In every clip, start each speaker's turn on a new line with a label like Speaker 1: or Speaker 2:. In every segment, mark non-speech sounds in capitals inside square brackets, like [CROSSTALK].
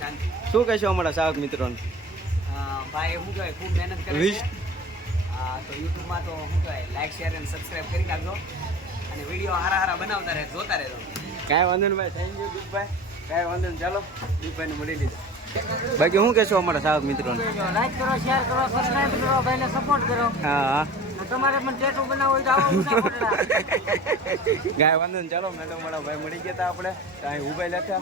Speaker 1: શાંતિ.
Speaker 2: શું કહેશો અમારા ચાહક મિત્રોને?
Speaker 1: ભાઈ શું કહેવાય ખૂબ મહેનત કરે છે. હા, તો યુટ્યુબમાં તો શું કહેવાય લાઈક શેર અને સબસ્ક્રાઈબ કરી નાખજો. અને વીડિયો હારા હારા બનાવતા રહે જોતા રહેજો.
Speaker 2: કાંઈ વાંધો નહીં ભાઈ થેન્ક યુ દીપભાઈ કાંઈ વાંધો નહીં ચાલો દીપભાઈને મળી લીધું. બાકી શું કહેશો અમારા ચાહક મિત્રોને?
Speaker 3: લાઈક કરો શેર કરો સબસ્ક્રાઈબ કરો ભાઈને સપોર્ટ કરો.
Speaker 2: હા. હા
Speaker 3: તમારે પણ ટેટુ બનાવવું હોય તો આવો
Speaker 2: ગાય [LAUGHS] વાંધો ને ચાલો મેડમ વાળા ભાઈ મળી ગયા હતા આપણે. કાંઈ ઊભા લેતા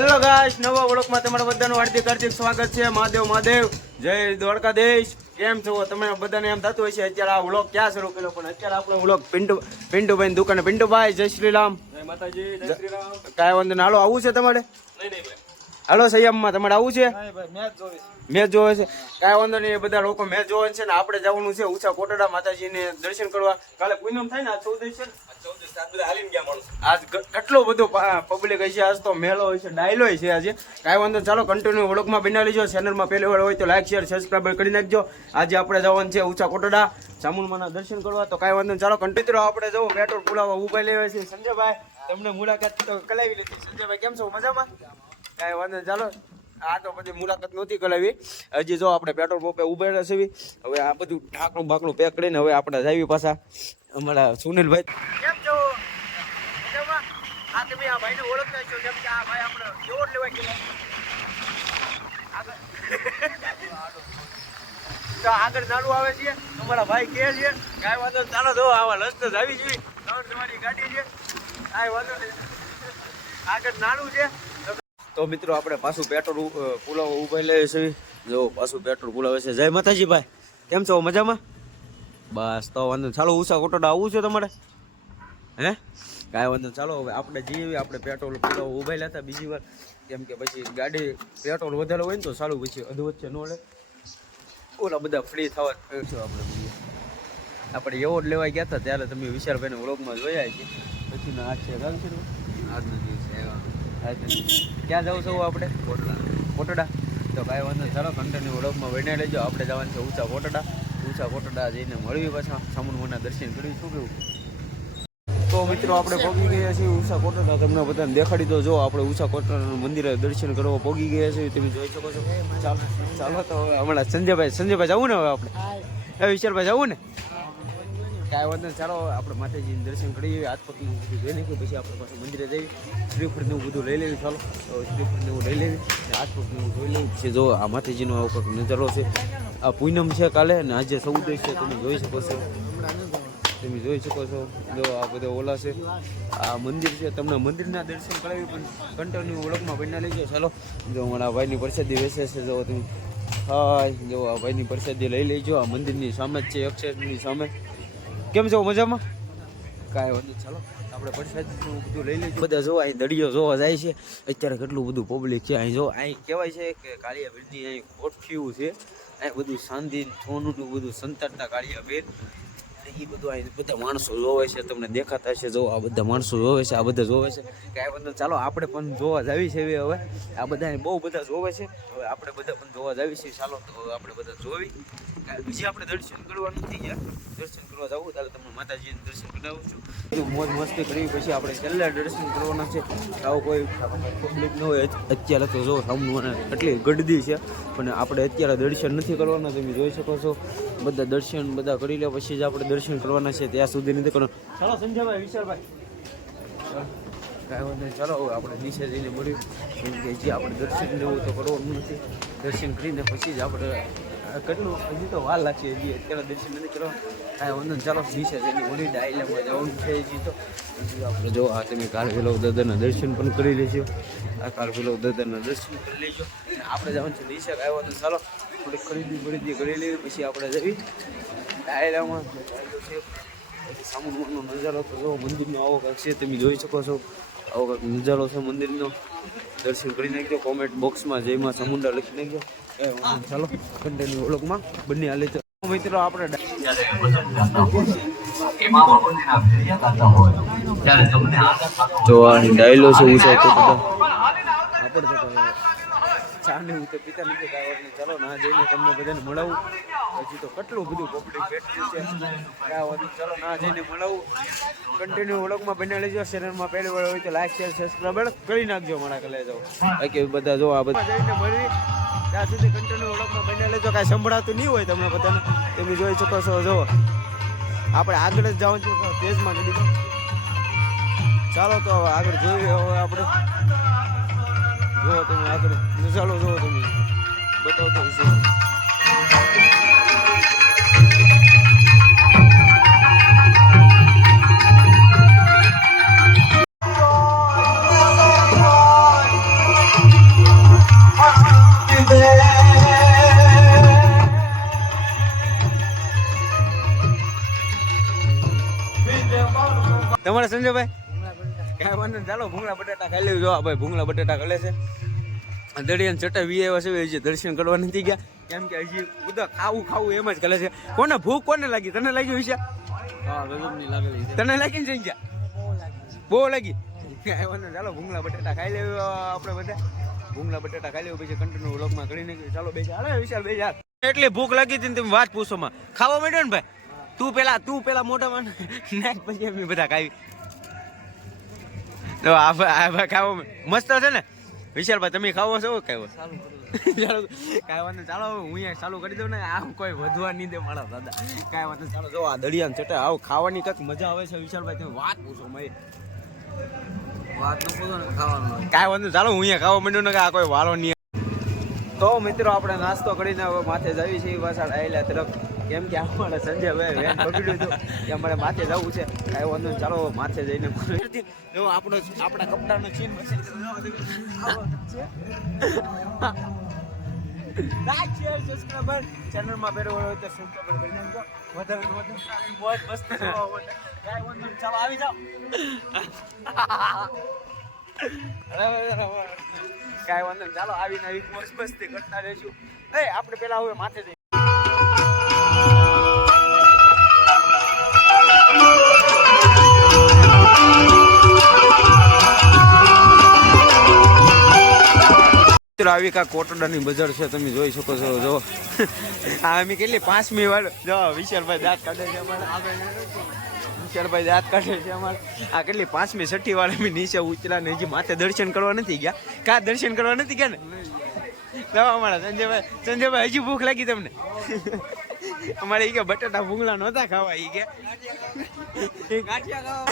Speaker 2: હેલો ગાઈસ નવા ઓળખમાં તમારા બધાનું હાર્દિક હાર્દિક સ્વાગત છે. મહાદેવ મહાદેવ. જય દ્વારકાધીશ. કેમ છો? તમે બધાને એમ થતું હોય છે અત્યારે આ વ્લોગ ક્યાં શરૂ કર્યો? પણ અત્યારે આપણો વ્લોગ પિન્ટુ પિન્ટુભાઈ દુકાને. પિન્ટુભાઈ જય શ્રી રામ.
Speaker 4: જય માતાજી જય શ્રી રામ.
Speaker 2: કાંઈ વાંધો ના હાલો આવું છે તમારે?
Speaker 4: નહીં નહીં
Speaker 2: હાલો સંયમમાં તમારે આવું છે?
Speaker 4: મેચ
Speaker 2: જોવે છે. કાંઈ વાંધો નહીં એ બધા લોકો મેચ જોવે છે ને આપણે જવાનું છે ઉષા કોટડા માતાજીને દર્શન કરવા. કાલે પૂનમ થાય ને આ ચૌદશ છે ને?
Speaker 4: ચૌદ સાત બધા હાલીને ગયા માણસ.
Speaker 2: આજ કેટલો બધો પબ્લિક હશે આજ તો મેળો હોય છે ડાયલો છે આજે. કાંઈ વાંધો ચાલો કન્ટિન્યુ વ્લોગમાં બના લેજો. ચેનલમાં પહેલી વાર હોય તો લાઈક શેર સબસ્ક્રાઈબ કરી નાખજો. આજે આપણે જવાનું છે ઊંચા કોટડા ચામુંડમાના દર્શન કરવા. તો કાંઈ વાંધો. ચાલો કન્ટિન્યુ આપણે જવું પેટ્રોલ પુલાવા ઊભા લેવા છે સંજયભાઈ. તમને મુલાકાત તો કરાવી લીધી. સંજયભાઈ કેમ છો? મજામાં? કાંઈ વાંધો ચાલો, આ તો પછી મુલાકાત નહોતી કરાવી. હજી જો આપણે પેટ્રોલ પંપે ઉભેલા છે હવે આ બધું ઢાંકણું બાકણું પેક કરીને હવે આપણે જાવી પાછા અમારા સુનિલભાઈ. કેમ છો? આ તમે આ આપણે તો આગળ નાનું આવે છે. અમારા ભાઈ કે છે, કાંઈ વાંધો. ચાલો જો, આવા લસ્ત જ આવી જોઈએ. ત્રણ તમારી ગાડી છે. કાંઈ વાંધો નહીં. આગળ નાનું છે. તો મિત્રો આપણે પાછું પેટ્રોલ પુલાવ ઊભા લઈએ છીએ. જો, પાછું પેટ્રોલ પુલાવે છે. જય માતાજી ભાઈ કેમ છો? મજામાં? બસ, તો વાંધો. ચાલો, ઉષા કોટોડા આવવું છે તમારે? હે? કાંઈ વાંધો. ચાલો, હવે આપણે જઈએ આપણે પેટ્રોલ પુલાવ ઊભા લેતા. બીજી વાર, કેમ કે પછી ગાડી પેટ્રોલ વધારે હોય ને તો સારું પછી અધવચ્ચે ન લે ઓલા બધા ફ્રી થવા છે આપણે આપણે એવો જ લેવા ગયા હતા ત્યારે તમે વિશાલભાઈને વ્લોગમાં જોયા છે પછી ના આજ છે? આજનો દિવસ દિવસ. ક્યાં જવું છું આપણે? કોટડા કોટડા તો કાંઈ વાંધો. ચાલો કન્ટિન્યુ વ્લોગમાં વહીને લેજો આપણે જવાનું છે ઊંચા કોટડા ઊંચા કોટડા જઈને મળવી પાછા. સામુંડમાના દર્શન કરી શું કેવું? તો મિત્રો, આપણે પહોંચી ગયા છીએ ઉષા કોટડા તમને બધાને દેખાડી દો જો, આપણે ઉષા કોટડાનું મંદિરે દર્શન કરવા પહોંચી ગયા છીએ. તમે જોઈ શકો છો. ચાલો ચાલો તો હમણાં સંજયભાઈ સંજયભાઈ જવું ને હવે આપણે? એ વિશાલભાઈ જવું ને? કાંઈ વાત. ચાલો, આપણે માતાજીનું દર્શન કરીએ. હાથ પગનું બધું જોઈ નાખ્યું પછી આપણે પાછું મંદિરે જઈએ. શ્રીફળ ને એવું બધું લઈ લેવી ચાલો, તો શ્રીફળ ને એવું લઈ લેવી હાથ પગ ને એવું જોઈ લેવું છે જો આ માતાજીનો આવો કંઈક નજારો છે. આ પૂનમ છે કાલે અને આજે ચૌદશ છે. તમે જોઈ શકો છો. તમે જોઈ શકો છો. જો આ બધા ઓલા છે. આ મંદિર છે. તમને મંદિરના દર્શન કરાવી પણ કંટોની ઓળખમાં બન્યા લેજો ચાલો, જો અમારા ભાઈની પરસાદી વેસે છે. જો તમે હા જો આ ભાઈની પ્રસાદી લઈ લેજો. આ મંદિરની સામે જ છે, અક્ષરની સામે. કેમ છો? મજામાં? કાંઈ વાંધો. ચાલો. આપણે પ્રસાદનું બધું લઈ લેજો. બધા જો અહીં દરિયો જોવા જાય છે. અત્યારે કેટલું બધું પબ્લિક છે અહીં જો અહીં કહેવાય છે કે કાળિયા વીરની અહીં ગોઠવ્યું છે. અહીં બધું શાંતિ થોનું બધું સંતાડતા કાળિયા વીર એ બધું અહીં બધા માણસો જોવે છે. તમને દેખાતા હશે જો આ બધા માણસો જોવે છે આ બધા જોવે છે. કાંઈ વાંધો. ચાલો આપણે પણ જોવા જાવી છે હવે આ બધા બહુ બધા જોવે છે. હવે આપણે બધા પણ જોવા જાવી છે. ચાલો તો આપણે બધા જોવી. બીજી આપણે દર્શન કરવા નથી ગયા, દર્શન કરવા જવું ત્યારે તમને માતાજીનું દર્શન કરાવું છું. મોજ મસ્તી કરી, પછી આપણે છેલ્લા દર્શન કરવાના છે. આવો કોઈ પબ્લિક ન હોય, અત્યારે તો જો સામું એટલી ગડદી છે, પણ આપણે અત્યારે દર્શન નથી કરવાના, તમે જોઈ શકો છો. બધા દર્શન બધા કરી લે, પછી જ આપણે દર્શન કરવાના છે, ત્યાં સુધી નથી કરવાના. ચાલો સંજયભાઈ, વિશાલભાઈ. કાંઈ વાંધો નહીં, ચાલો આપણે નીચે જઈને મળ્યું કેમ કે જે આપણે દર્શન લેવું તો કરવાનું નથી. દર્શન કરીને પછી જ આપણે કેટલું, હજી તો વાર લાગશે હજી અત્યારે દર્શન નથી કરો કાંઈ વાંધો ચાલો નીચે જઈને મળી ડાયલામાં જવાનું છે હજી તો. આપણે જો, આ તમે કાળભૈરવ દાદાના દર્શન પણ કરી લેજો. આ કાળભૈરવ દાદાના દર્શન કરી લેજો. આપણે જવાનું છે નીચે કાંઈ વાંધો. ચાલો. થોડીક ખરીદી બરીદી કરી લેવી પછી આપણે જવી ડાયલામાં ડાયલો સામુનો નજારો તો જો, મંદિરનો આવો છે, તમે જોઈ શકો છો. આવો નજારો છે મંદિરનો. દર્શન કરી નાખજો કોમેન્ટ બોક્સમાં જયમાં સમુંડા લખી નાખજો. એ ચાલો કન્ટેન્યુ ઓળખમાં બંને હાલે તો મિત્રો આપણે જોવાની તો ડાયલો છે ઉષા તો બધા. આપણે ને હું તો પિતા નથી નહીં ચાલો ના જઈને તમને બધાને મળાવું. હજી તો કેટલું બધું પોપડી બેઠું છે. નહીં ચાલો ના જઈને મળાવું. કન્ટિન્યુ વ્લોગમાં બને લેજો ચેનલમાં પહેલી વાર હોય તો લાઈક શેર સબસ્ક્રાઈબ કરી નાખજો મારા કલે જાઓ બાકી બધા જો આ બધા જઈને મળી. ત્યાં સુધી કન્ટિન્યુ વ્લોગમાં બને લેજો કાંઈ સંભળાતું નહીં હોય તમને બધાને. તમે જોઈ શકો છો, જો. આપણે આગળ જ જવાનું છે તેજમાં નદી ચાલો તો આગળ જોઈએ હવે આપણે. જુઓ તમે આગળ નજારો જુઓ તમે બતાવતો હશે તમારે સંજયભાઈ કાંઈ વાંધો ચાલો ભૂંગળા બટાટા ખાઈ લેવું જોવા ભાઈ ભૂંગળા બટાટા કરે છે. દડિયાને ચટા વી આવ્યા છે હજી દર્શન કરવા નથી ગયા. કેમ કે હજી બધા ખાવું ખાવું એમ જ કરે છે. કોને ભૂખ કોને લાગી? તને લાગી હોય છે. તને લાગી જઈ ગયા? બહુ લાગી. વાંધો ચાલો ભૂંગળા બટાટા ખાઈ લેવું આપણે બધા. ભૂંગળા બટાટા ખાઈ લેવું પછી કન્ટિન્યુ વ્લોગમાં કરી નાખ્યું ચાલો બે ચાલે વિશાલ બે ચાર એટલી ભૂખ લાગી હતી ને તમે વાત પૂછો માં ખાવા માંડ્યો ને ભાઈ? તું પેલા તું પેલા મોટામાં નાખ પછી અમે બધા ખાવી તો આ ભાઈ આ ભાઈ ખાવા. મસ્ત છે ને? વિશાલભાઈ તમે ખાવો છો? કે ખાવો ચાલો કાંઈ વાંધો ચાલો હું ચાલુ કરી દઉં ને આમ કોઈ વધવા નહીં દે મારા દાદા. કાંઈ વાંધો. ચાલો જો આ દળિયાને ચટા આવ ખાવાની કંઈક મજા આવે છે વિશાલભાઈ તમે વાત પૂછો
Speaker 1: મય વાતનું પૂછો ને ખાવાનું
Speaker 2: કાંઈ વાંધો. ચાલો હું અહીંયા ખાવા માંડ્યું ને કે આ કોઈ વાળો નહીં. તો મિત્રો આપણે નાસ્તો કરીને હવે માથે જઈએ છીએ પાછળ આવેલા તરફ. કેમ કે અમારે સંજયભાઈ વેન પકડ્યું હતું કે અમારે માથે જવું છે. કાંઈ વાંધો. ચાલો માથે જઈને. જો આપણો આપણા કપડાનો ચીન સબસ્ક્રાઇબર ચેનલમાં પહેલો હોય તો સારી મસ્ત કાંઈ વાંધો. ચાલો, આવી જાઓ. કાંઈ વાંધો ચાલો, આવીને આવી મોજ મસ્તી કરતા રહીશું. એ, આપણે પેલા હવે માથે મિત્રો આવી કા કોટડાની બજાર છે તમે જોઈ શકો છો જો આ અમે કેટલી પાંચમી વાર જો વિશાલભાઈ દાંત કાઢે છે વિશાલભાઈ દાંત કાઢે છે અમારે. આ કેટલી પાંચમી છઠ્ઠી વાર અમે નીચે ઉતરા ને હજી માથે દર્શન કરવા નથી ગયા. કા દર્શન કરવા નથી ગયા ને? અમારા સંજયભાઈ. સંજયભાઈ હજી ભૂખ લાગી તમને. અમારે ઈ કે બટાટા ભૂંગળા નહોતા ખાવા ઈ કે. ગાંઠિયા ખાવા.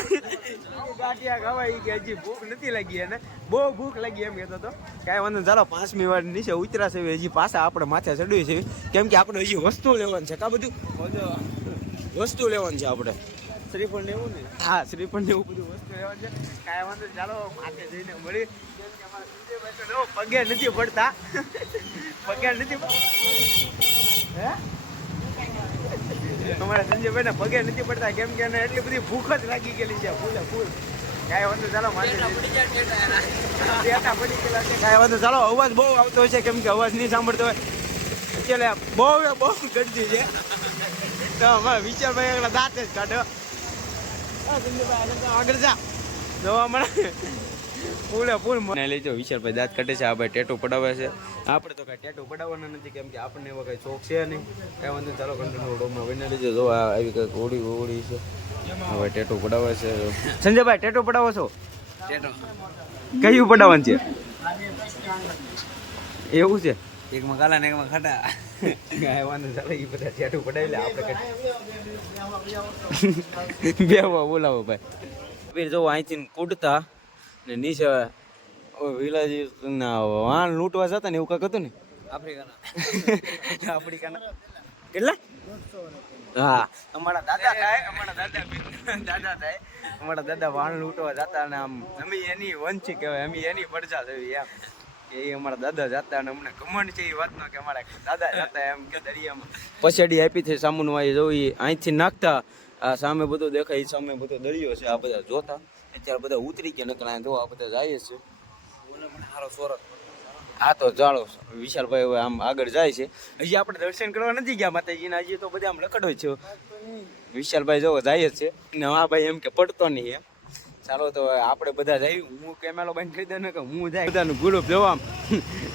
Speaker 2: ગાંઠિયા ખાવા ઈ કે હજી ભૂખ નથી લાગી એને. બહુ ભૂખ લાગી એમ કહેતો તો. કાંઈ વાંધો. ચાલો પાંચમી વાર નીચે ઉતરા છે હજી પાછા આપણે માથે ચડ્યું છે. કેમ કે આપણે હજી વસ્તુ લેવાની છે કા બધું? વસ્તુ. લેવાની છે આપણે. શ્રીફળ ને એવું ને? હા શ્રીફળ ને એવું બધું વસ્તુ લેવાનું છે. કાંઈ વાંધો ચાલો માથે જઈને મળી. કેમ કે અમારા પગે નથી પડતા. [LAUGHS] પગે નથી હે? અમારા સંજયભાઈ ને પગે નથી પડતા કેમ કે એને એટલી બધી ભૂખ જ લાગી ગયેલી છે. ફૂલે ફૂલ. કાંઈ વાંધો ચાલો માથે પડી ગયેલા છે. કાંઈ વાંધો ચાલો અવાજ બહુ આવતો હોય છે કેમ કે અવાજ નહીં સાંભળતો હોય. અત્યારે બહુ બહુ ગંદી છે. તો અમારા વિચારભાઈ એકલા દાંત જ કાઢો સંજયભાઈ, આગળ જા, આગળ જા. જોવા મળે. ફૂલે ફૂલ મને લેજો વિશાલભાઈ દાંત કાઢે છે આ ભાઈ ટેટુ પડાવે છે. આપણે તો કાંઈ ટેટુ પડાવવાના નથી કેમ કે આપણને એવો કાંઈ શોખ છે નહીં. કાંઈ વાંધો નહીં. ચાલો કન્ટિન્યુ ડોમમાં બની લેજો જો આ આવી કંઈક ઓળી ઓળી છે. હવે ટેટુ પડાવે છે. સંજયભાઈ ટેટુ પડાવો છો?
Speaker 1: ટેટો
Speaker 2: કયું પડાવવાનું છે? એવું છે?
Speaker 1: એકમાં કાલા ને એકમાં ખાટા.
Speaker 2: કાંઈ વાંધો ચાલો એ બધા ટેટુ પડાવી લે આપણે [LAUGHS] બેવા બોલાવો ભાઈ. જો અહીંથી કૂદતા ને નીચે વિલાજી ના વાણ લૂંટવા જતા ને એવું કંઈક હતું ને?
Speaker 1: આફ્રિકાના. [LAUGHS]
Speaker 2: આફ્રિકાના કેટલા હા. અમારા દાદા થાય અમારા દાદા દાદા થાય. અમારા દાદા વાણ લૂંટવા જતા અને આમ અમે એની વંશી કહેવાય અમે એની પડજા થવી એમ. કે એ અમારા દાદા જતા અને અમને ઘમંડ છે એ વાતનો કે અમારા દાદા જતા એમ કે દરિયામાં. પછેડી આપી છે સામુન વાય જોઈ અહીંથી નાખતા આ સામે બધું દેખાય એ સામે બધો દરિયો છે આ બધા જોતા. અત્યારે બધા ઉતરી ગયા નકળા જો આ બધા જાય છે
Speaker 1: હારો સોરત
Speaker 2: હા તો ચાલો વિશાલભાઈ હવે આમ આગળ જાય છે. હજી આપણે દર્શન કરવા નથી ગયા માતાજીના. હજી તો બધા આમ લખડો છે. વિશાલભાઈ જો જાય જ છે ને હા ભાઈ એમ કે પડતો નહીં એમ. ચાલો તો આપણે બધા જઈ હું કેમેરો બંધ કરી દઉં ને કે હું જાય. બધાનું ગ્રુપ જોવા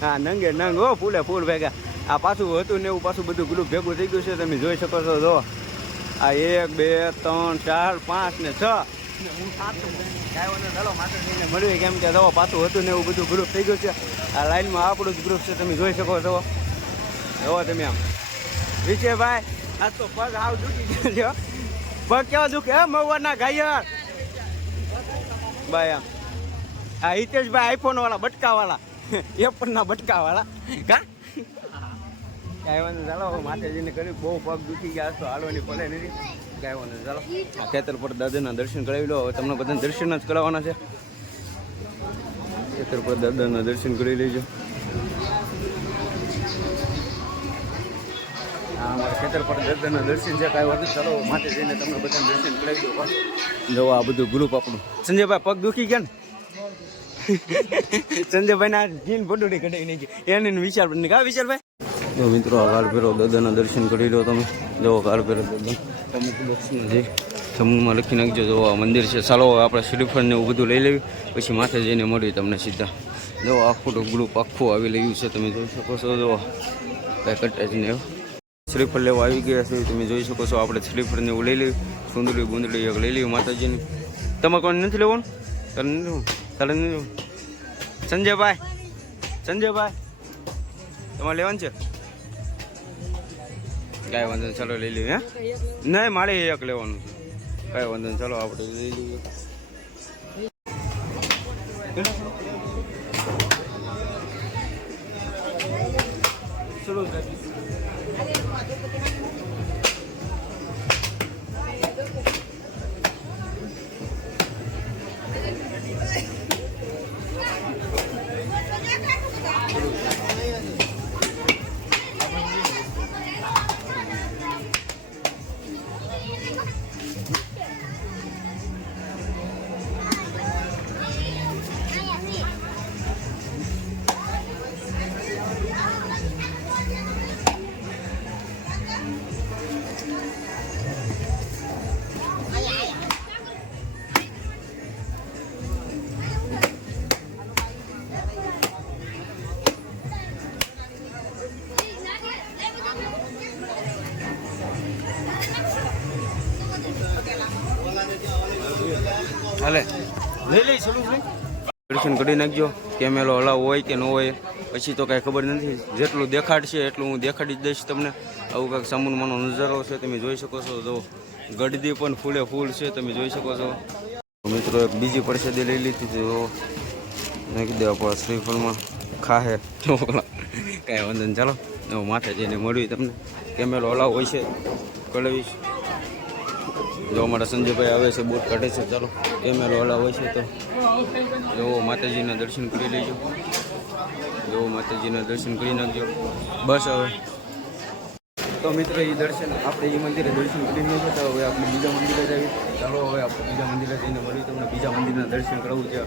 Speaker 2: હા નંગે નંગ હો ફૂલે ફૂલ ભેગા. આ પાછું હતું ને એવું પાછું બધું ગ્રુપ ભેગું થઈ ગયું છે. તમે જોઈ શકો છો જો. આ એક બે ત્રણ ચાર પાંચ ને છ. મળીએ કેમ કે જો પાછું હતું ને એવું બધું ગ્રુપ થઈ ગયું છે આ લાઈનમાં આપણું જ ગ્રુપ છે તમે જોઈ શકો છો જવો તમે આમ વિજયભાઈ આ તો પગ હાવ દુખી ગયો પગ કેવા દુખે મવાના ગાયર ભાઈ આમ આ હિતેશભાઈ આઈફોન વાળા બટકા વાળા એપલ ના બટકા વાળા કા ગાયવાનું ચાલો માતાજીને કર્યું બહુ પગ દુખી ગયા તો હાલવાની પડે નથી ગાયવાનું ચાલો. આ ખેતર પર દાદાના દર્શન કરાવી લો. હવે તમને બધાને દર્શન જ કરાવવાના છે. ખેતર પર દાદાના દર્શન કરી લેજો. અમારા ખેતર પર દર્શન છે કાંઈ વાત ચાલો જઈને તમને બધાને દર્શન કરાવી દો જો આ બધું ગ્રુપ આપણું. સંજયભાઈ પગ દુખી ગયા ને? [LAUGHS] સંજયભાઈ જીન ફોટોડી કઢાઈ નાખી. એને વિચાર પણ કા વિચાર ભાઈ મિત્રો, આ કાલ ભેરો દાદાના દર્શન કરી લો તમે. જો કાળ ભેરો દાદા. જમણમાં લખી નાખજો જો આ મંદિર છે. ચાલો હવે આપણે શ્રીફળ ને એવું બધું લઈ લેવી, પછી માથે જઈને મળ્યું તમને સીધા. જો આખું ગ્રુપ આખું આવી રહ્યું છે, તમે જોઈ શકો છો જો કાંઈ કટ્ટા જ શ્રીફળ લેવા આવી ગયા છે, તમે જોઈ શકો છો, આપણે શ્રીફળ ને એવું લઈ લેવી. સુંદરી બુંદડી એક લઈ લેવી માતાજીની. તમારે કોઈ નથી લેવાનું? તારે નથી લેવું તારે નથી લેવું સંજયભાઈ સંજયભાઈ, તમારે લેવાનું છે? કાંઈ વાંધો નહીં, ચાલો લઈ લઈએ નહીં, મારે એક લેવાનું છે. કાંઈ વાંધો નહીં, ચાલો આપણે લઈ લઈએ. ચલો કરી નાખજો. કેમેલો અલાવ હોય કે ન હોય, પછી તો કાંઈ ખબર નથી. જેટલું દેખાડશે એટલું હું દેખાડી જ દઈશ તમને. આવું કાંઈક સમુદ્રમાંનો નજારો છે, તમે જોઈ શકો છો. જો ગડદી પણ ફૂલે ફૂલ છે, તમે જોઈ શકો છો. મિત્રો, એક બીજી પરસેદી લઈ લીધી હતી તો નાખી દેવા પડે શ્રીફળમાં. ખાહે. કાંઈ વાંધો ચાલો. માથે જઈને મળ્યું તમને. કેમેલો અલાવ હોય છે, કળવીશ. જો અમારા સંજયભાઈ આવે છે, બોટ કાઢે છે, ચાલો. કેમેરો હલાવ હોય છે તો. જો માતાજીના દર્શન કરી લેજો. જો માતાજીના દર્શન કરી નાખજો. બસ હવે. તો મિત્ર એ દર્શન આપણે એ મંદિરે દર્શન કરી નહીં તો હવે આપણે બીજા મંદિરે જઈએ. ચાલો હવે આપણે બીજા મંદિરે જઈને મળી તમને બીજા મંદિરના દર્શન કરાવવું છે.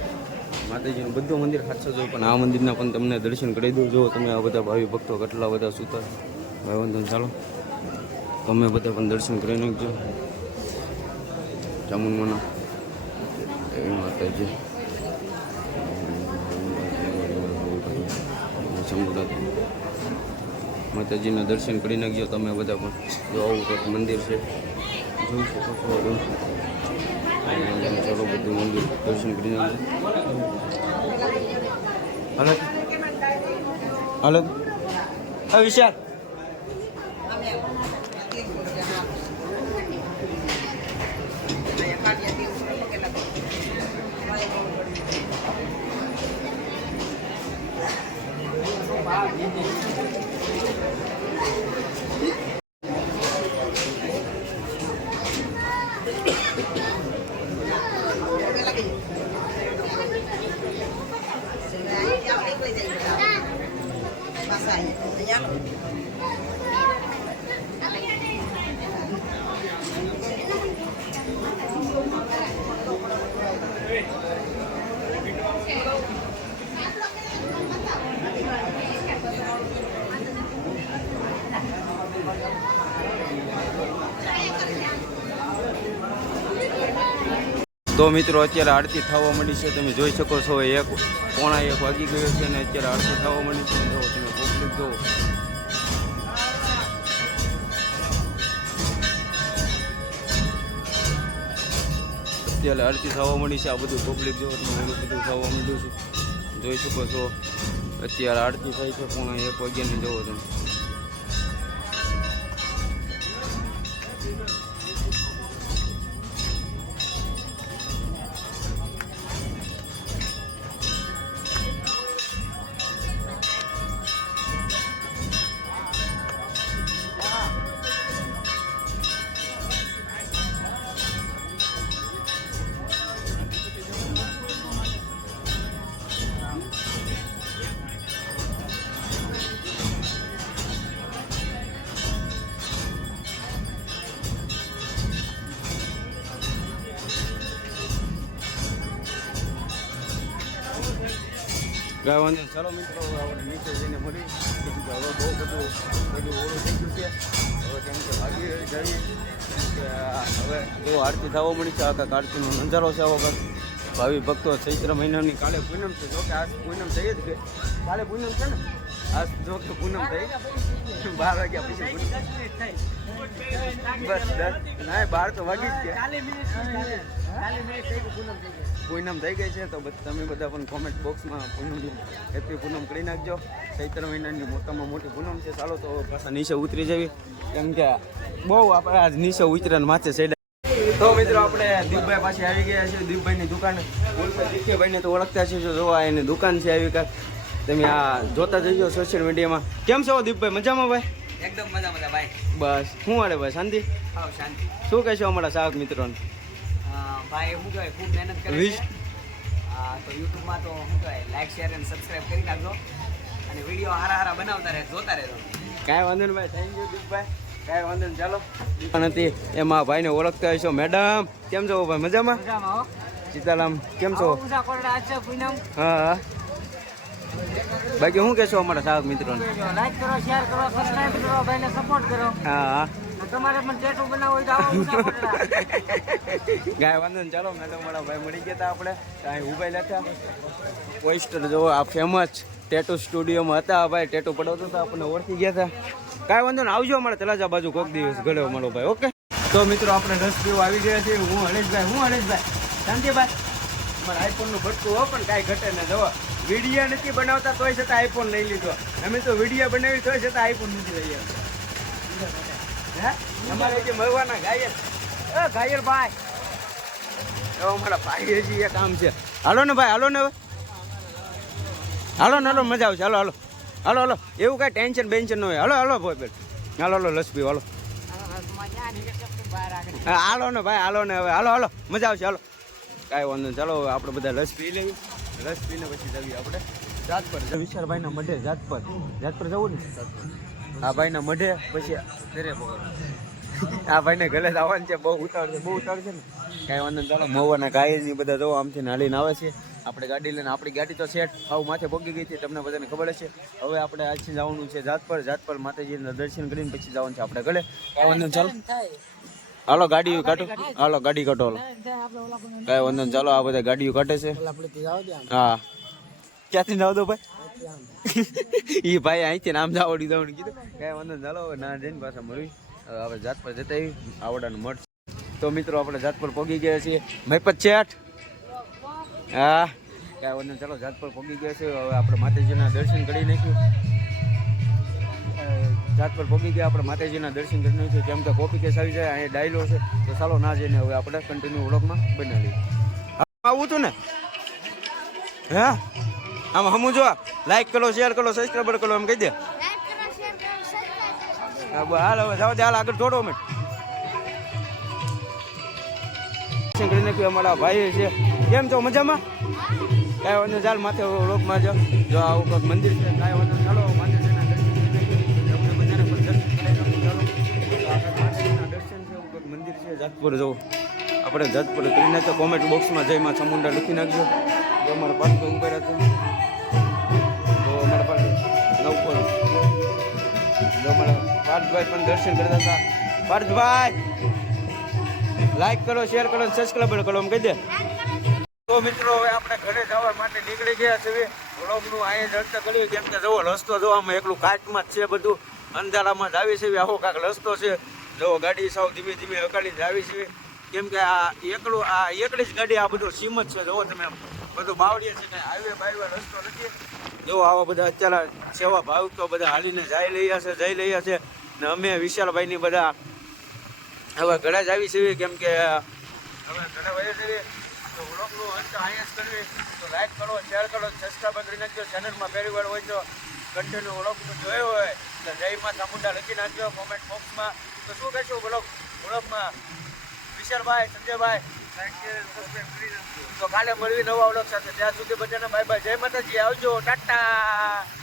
Speaker 2: માતાજીનું બધું મંદિર હાથસો જોયું પણ આ મંદિરના પણ તમને દર્શન કરી દઉં. જો તમે આ બધા ભાવિ ભક્તો કેટલા બધા સુતા. ભાઈ, વાંધો ચાલો. તમે બધા પણ દર્શન કરી નાખજો. ચામુંડમાના એવી માતાજી માતાજીના દર્શન કરી નાખજો તમે બધા પણ જો આવું કંઈક મંદિર છે જોઈ શકો છો. ચાલો બધું મંદિર દર્શન કરી નાખજો હાલો હાલો હા વિશાલ regalo. તો મિત્રો, અત્યારે આરતી થવા માંડી છે. તમે જોઈ શકો છો, એક પોણા એક વાગી ગયો છે અને અત્યારે આરતી થવા માંડી છે. જો, તમે પબ્લિક જો. અત્યારે આરતી થવા માંડી છે. આ બધું પબ્લિક જો, તમે એવું બધું થવા માંડ્યું છે. જોઈ શકો છો, અત્યારે આરતી થાય છે પોણા એક વાગ્યાની. જવો તમે ગાય વાંધો નહીં. ચાલો મિત્રો આપણે નીચે જઈને મળી હવે બહુ બધું બધું ઓળું થઈ ગયું છે. હવે કેમ કે ભાગી જઈએ. હવે બહુ આરતી થવા મળી છે. આખા આરતીનો નજારો છે આ ભાવિ ભક્તો ચૈત્ર મહિનાની કાલે પૂનમ છે. જોકે આજ પૂનમ થઈ જ ગઈ. કાલે પૂનમ છે ને? આજ જો કે પૂનમ થઈ. બાર વાગ્યા પછી પૂનમ. બસ દસ ના, બાર તો વાગી જ ગયા.
Speaker 3: પૂનમ થઈ ગઈ
Speaker 2: છે તો તમે બધા પણ કોમેન્ટ બોક્સમાં પૂનમ હેપી પૂનમ કરી નાખજો. ચૈત્ર મહિનાની મોટામાં મોટી પૂનમ છે. ચાલો તો પાછા નીચે ઉતરી જવી કેમ કે બહુ આપણે આજ નીચે ઉતરે માથે સાઈડ તો મિત્રો આપણે દીપભાઈ પાસે આવી ગયા છે દીપભાઈની દુકાન. દીપભાઈને તો ઓળખતા છે જોવા એની દુકાન છે આવી કાંઈક તમે આ જોતા જઈજો સોશિયલ મીડિયામાં કેમ છો દીપભાઈ મજામાં ભાઈ?
Speaker 1: એકદમ મજા મજા ભાઈ.
Speaker 2: બસ. શું હાલે ભાઈ શાંતિ?
Speaker 1: શાંતિ.
Speaker 2: શું કહેશો અમારા સાહક મિત્રોને?
Speaker 1: ભાઈ શું કહેવાય ખૂબ મહેનત કરે છે. તો યુટ્યુબમાં તો શું કહેવાય લાઈક શેર અને સબસ્ક્રાઇબ કરી નાખજો. અને વીડિયો હારા હારા બનાવતા રહે જોતા રહેજો.
Speaker 2: કાંઈ વાંધો નહીં ભાઈ થેન્ક યુ દીપભાઈ કાંઈ વાંધો નહીં ચાલો. પણ હતી એમાં ભાઈને ઓળખતા હશો. મેડમ કેમ છો ભાઈ મજામાં? સીતારામ કેમ છો? હા બાકી શું કહેશો અમારા સાહેબ મિત્રો
Speaker 3: લાઈક કરો શેર કરો સબસ્ક્રાઇબ કરો ભાઈને સપોર્ટ કરો.
Speaker 2: હા.
Speaker 3: તમારે પણ ટેટુ
Speaker 2: વાંધો નહીં, ચાલો મેડમ વાળા ભાઈ મળી ગયા હતા આપણે. કાંઈ ઊભા લેતા પોસ્ટર જો ફેમસ ટેટુ સ્ટુડિયોમાં હતા ભાઈ ટેટુ પડાવતો હતા, આપણને ઓળખી ગયા હતા કાંઈ વાંધો ને આવજો અમારે તલાજા બાજુ કોક દિવસ ગળ્યો મળો ભાઈ, ઓકે? તો મિત્રો, આપણે રસ આવી ગયા છીએ. હું હરેશભાઈ હું હરેશભાઈ. શાંતિભાઈ. અમારે આઈફોનનું ભટકું હો પણ કાંઈ ઘટે ને જવા વીડિયો નથી બનાવતા, તોય છતાં આઈફોન લઈ લીધો. અમે તો વીડિયો બનાવી, તોય છતાં આઈફોન નથી લઈ આવ્યા. હે? અમારે જે મળવાના ઘાયલ એ ગાયર ભાઈ એવો અમારા ભાઈ હજી એ કામ છે. હાલો ને ભાઈ, હાલો ને હવે. હાલો ને, હાલો, મજા આવશે. હાલો હાલો. હાલો હાલો. એવું કાંઈ ટેન્શન બેન્શન ન હોય. હાલો હાલો, ભાઈ, બેન. હાલો હાલો લસભી હાલો. હાલો ને ભાઈ, હાલો ને હવે. હાલો હાલો. મજા આવશે, હાલો. કાંઈ વાંધો ચાલો આપણે બધા રસ પી લેવી રસ પીને પછી જઈએ આપણે. જાત પર વિશાલભાઈના મઢે જાત પર જાત પર જવું ને? આ ભાઈને મઢે, પછી ઘરે આ ભાઈને જ આવવાનું છે, બહુ ઉતાવળ છે, બહુ ઉતાવળ છે ને. કાંઈ વાંધો ચાલો, મવાના ગાય નહીં બધા જો આમથી નાલીને આવે છે. આપણે ગાડી લઈને, આપણી ગાડી તો સેટ આવું માથે પગી ગઈ હતી, તમને બધાને ખબર હશે. હવે આપણે આજથી જવાનું છે જાત પર જાત પર માતાજીને દર્શન કરીને પછી જવાનું છે આપણે ઘરે. કાંઈ વાંધો ચાલો. હાલો, ગાડીઓ કાઢો. હાલો, ગાડી કાઢો, હાલો. કાંઈ વાંધો ચાલો, આ બધા ગાડીઓ કાઢે છે. હા. ક્યાંથી જાવ દો ભાઈ? ઈ ભાઈ અહીંથી નામ જાવડી દઉં કીધું. કાંઈ વાંધો ચાલો, હવે ના જઈને પાછા હવે આપણે જાત પર જતા આવી આવડાનું મઠ. તો મિત્રો, આપણે જાત પર પોગી ગયા છીએ. મહેપત આઠ હા, કાંઈ વાંધો ચાલો જાત પર પોગી ગયા છે હવે આપણે માતાજીના દર્શન કરી નાખ્યું. જાત પર પોગી ગયા, આપણે માતાજીના દર્શન કરી નાખ્યું. કેમ કે કોપી કેસ આવી જાય, અહીંયા ડાયલો છે. તો ચાલો, ના જઈને હવે આપણે કન્ટિન્યુ વ્લોગમાં બનાવી આવું હતું ને? હે? આમ હમું જો લાઈક કરો શેર કરો સબસ્ક્રાઈબર કરો એમ કહી દે. હાલ હવે જાઓ હાલ આગળ જોડો મેં દર્શન કે અમારા ભાઈ છે. કેમ છો મજામાં? કાંઈ વાંધો ચાલ માથે લોકમાં જો જો આવું કંઈક મંદિર છે કાંઈ વાંધો ચાલો. દર્શન છે મંદિર છે જાતપુર જવું. આપણે જાતપુર કરીને તો કોમેન્ટ બોક્સમાં જઈમાં ચામુંડા લખી નાખજો. જો અમારા પાસે ઊભા હતું પાર્થભાઈ પણ દર્શન કરતા હતા. પાર્થભાઈ લાઈક કરો શેર કરો સબસ્ક્રાઈબ કરો, એમ કહી દે. તો મિત્રો, હવે આપણે ઘરે જવા માટે નીકળી ગયા છે વ્લોગનું અહીંયા જ અંત કર્યું, કેમ કે જુઓ, રસ્તો જોવામાં એકલું કાચમાં જ છે બધું. અંધારામાં જ આવી છે આવો કાંક રસ્તો છે. જો ગાડી સાવ ધીમે ધીમે જ આવી છે કેમ કે આ એકલું, આ એકલી જ ગાડી, આ બધું સીમ જ છે. જુઓ તમે બધું બાવળીએ છે. કાંઈ હાઈવે બાઈવે રસ્તો નથી. જો આવા બધા અત્યારે સેવા ભાવિકો બધા હાલીને જઈ રહ્યા છે, જઈ રહ્યા છે. ને અમે વિશાલભાઈની બધા હવે ઘરે જ આવી છે કેમ કે હવે ઘરે વહી જઈએ. તો વ્લોગનું અંત અહીંયા કરવી તો લાઈક કરો શેર કરો સબસ્ક્રાઈબ કરી નાખજો. ચેનલમાં પહેલી વાર હોય તો કન્ટિન્યુ વ્લોગ જોયો હોય. તો જયમાં ચામુંડા લખી નાખજો કોમેન્ટ બોક્સમાં તો શું કહેશું વ્લોગ? વ્લોગમાં વિશાલભાઈ, સંજયભાઈ તો કાલે મળવી નવા ઓળખ સાથે. ત્યાં સુધી બધાને બાય બાય જય માતાજી. આવજો. ટાટા.